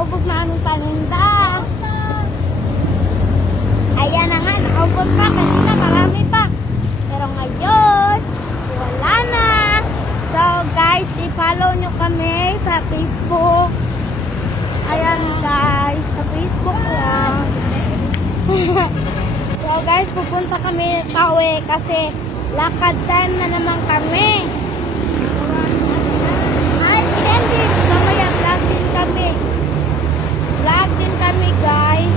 naubos na aming paninda. Ayan na nga, naubos pa. Kanina marami pa. Pero ngayon, wala na. So guys, i-follow nyo kami sa Facebook. Ayan guys, sa Facebook lang. so guys, pupunta kami kawe kasi lakad time na naman kami. Ay, Candy, mamaya vlog din kami. Vlog din kami guys.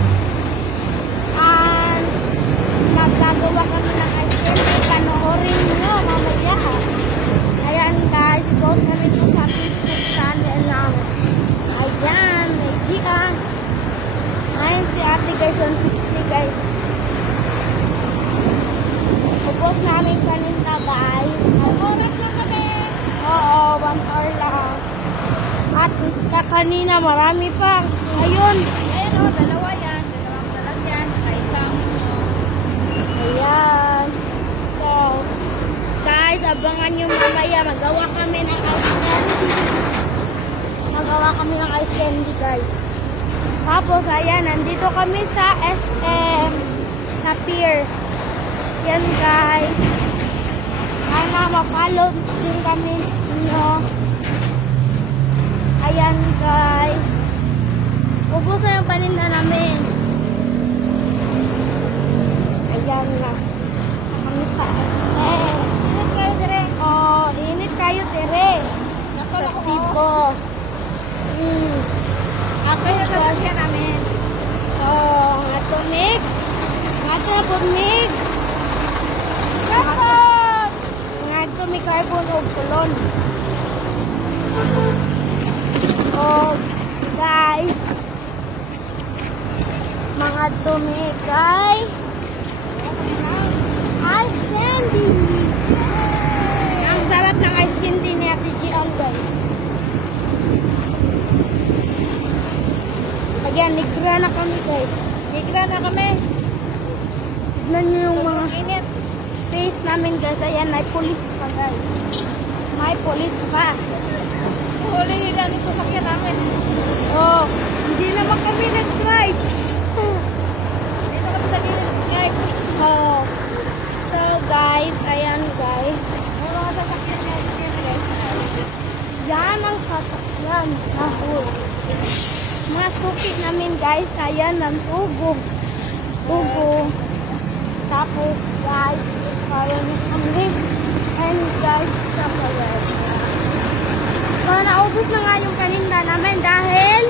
And nagagawa kami ng ice candy. Panoorin nyo mamaya. Ayan guys, i-post namin ito sa Facebook channel namin. Ayan, may Gia. Ayun si ate guys, on 60 guys. Upos namin kanina guys. Oras lang kami. Oo, one hour lang. At ka- kanina marami pa. Ngayon, Ayan o, dalawa yan. Dalawang lalagyan. Nakaisang ayan. So, guys, abangan nyo mamaya. Magawa kami ng ice candy. Magawa kami ng ice candy guys. Tapos, ayan, nandito kami sa SM. Sa pier. Yan guys. Sana ma-follow din kami nyo. Ayan guys. Ubus na yung paninda namin. Ayan na. Kami sa SM. Ingat kayo dire. Oh, init kayo tere. Naku, Sa naku. Cebu. Hmm. Sasakyan namin. So, nga tunig. Nga punig. Kapag! Nga carbon o kulon. Oh, guys. Mga tumigay. Ice candy. Ang sarap ng ice candy Again, nigra na kami, guys. Gigra na kami. Tignan niyo yung mga init. face namin, guys. Ayan, may police pa, guys. May police pa. Huli nila ng sasakyan namin. Oh, hindi naman kami nag-drive. Dito kami sa gilid. Guys, oh. So, guys, ayan, guys. may mga sasakyan guys. Yan ang sasakyan. Nahul. Suki namin, guys. Ayan, ang tugo. Tugo. Tapos, guys, parang kami. And, guys, sa pala. So, naubos na nga yung kaninda namin dahil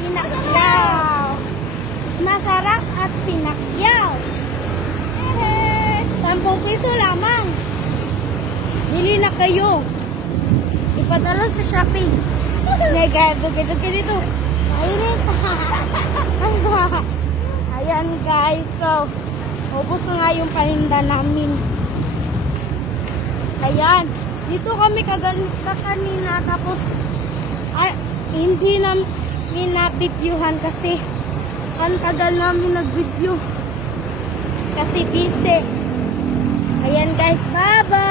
pinakyaw. Masarap at pinakyaw. Sampung piso lamang. Bili na kayo. Ipadala sa Shopee. Nega, bukit dito. Mainit. Ayan guys, so ubos na nga yung paninda namin. Ayan, dito kami kaganita kanina tapos ay, hindi na minabidyohan kasi ang tagal namin nag-video kasi busy. Ayan guys, bye-bye!